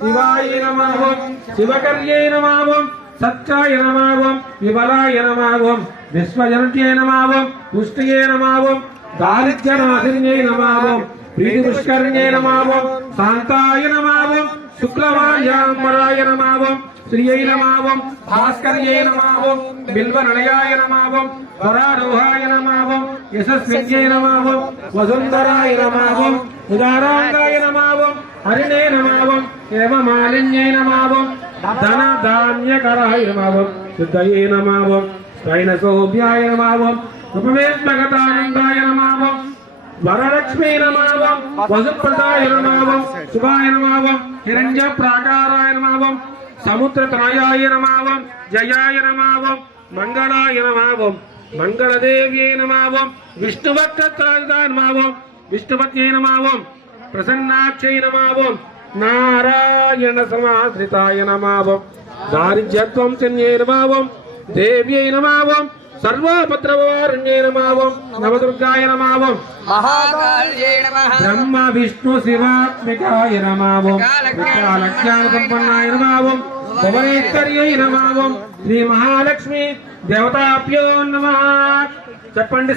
शिवाय नमः शिवकर्ये नमः सत्याय नमः विबलाय नमः विश्वजनत्यै नमः पुष्टये नमः दारिद्र्यनाशिन्यै नमः प्रीतिपुष्करण्यै नमः शान्ताय नमः शुक्लवार्याम्बराय नमः श्रियै नमः भास्कर्यै नमः बिल्वनिलयाय नमः वरारोहाय नमः यशस्विन्यै नमः वसुन्धराय नमः उदाराङ्गाय नमः हरिणे नमः हेममालिन्यै नमः धनधान्यकराय नमः शुद्धये नमः त्रैणसौभ्याय नमः उपवेश्मगतानन्दाय नमः वरलक्ष्मी नमः वसुप्रदाय नमः शुभाय नमः हिरण्यप्राकाराय नमः समुद्रतनयाय नमः जयाय नमः मंगलाय नमः मंगलदेव्यै नमः विष्णुवक्षत्राय नमः विष्णुपत्न्यै नमः प्रसन्नाक्षै नमः नारायण समाश्रिताय नमः दारिद्र्यत्वं शन्यै नमः देव्यै नमः सर्वभद्रवारण्यै नमः नवदुर्गाय नमः महाकाल्यै नमः ब्रह्म विष्णु शिवात्मिकाय नमः विद्यालक्ष्यानुसम्पन्नाय नमः भुवनेश्वर्यै नमः श्री महालक्ष्मी देवताभ्यो नमः చెప్పండి।